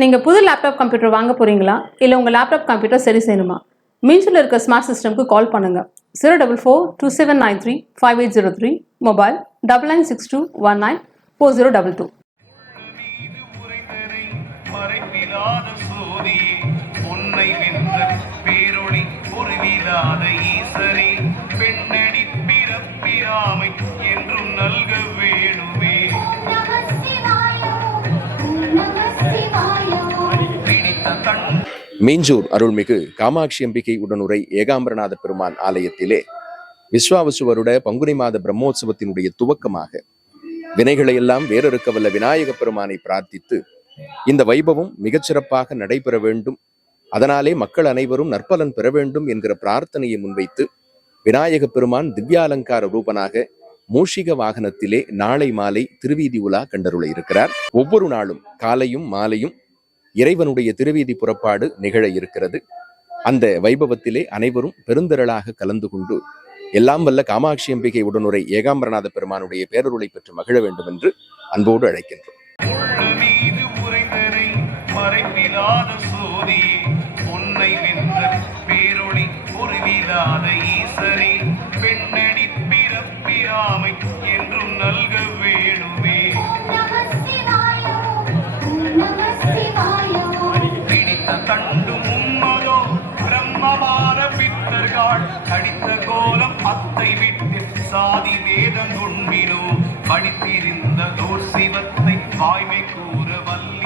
நீங்கள் புது laptop computer வாங்க போகிறீங்களா இல்லை உங்கள் லேப்டாப் கம்ப்யூட்டர் சரி செய்யணுமா? மீன்ஸில் இருக்க ஸ்மார்ட் சிஸ்டம்க்கு கால் பண்ணுங்கள். 04427935803, மொபைல் 9962194022. மீஞ்சூர் அருள்மிகு காமாட்சி அம்பிகை உடனுரை ஏகாம்பரநாத பெருமான் ஆலயத்திலே விஸ்வாவசு வருட பங்குனி மாத பிரம்மோற்சவத்தினுடைய துவக்கமாக வினைகளை எல்லாம் வேறறுக்க வல்ல விநாயக பெருமானை பிரார்த்தித்து இந்த வைபவம் மிகச்சிறப்பாக நடைபெற வேண்டும், அதனாலே மக்கள் அனைவரும் நற்பலன் பெற வேண்டும் என்கிற பிரார்த்தனையை முன்வைத்து விநாயக பெருமான் திவ்யாலங்கார ரூபனாக மூஷிக வாகனத்திலே நாளை மாலை திருவீதி உலா கண்டருள இருக்கிறார். ஒவ்வொரு நாளும் காலையும் மாலையும் இறைவனுடைய திருவீதி புறப்பாடு நிகழ இருக்கிறது. அந்த வைபவத்திலே அனைவரும் பெருந்திரளாக கலந்து கொண்டு எல்லாம் வல்ல காமாட்சி அம்பிகை உடனுரை ஏகாம்பரநாத பெருமானுடைய பேரருளை பெற்று மகிழ வேண்டும் என்று அன்போடு அழைக்கின்றோம். அடித்த கோலம் அத்தை விட்டு சாதி வேதம் உண்மினோ படித்திருந்த தோர் சிவத்தை வாய்மை கூற வல்ல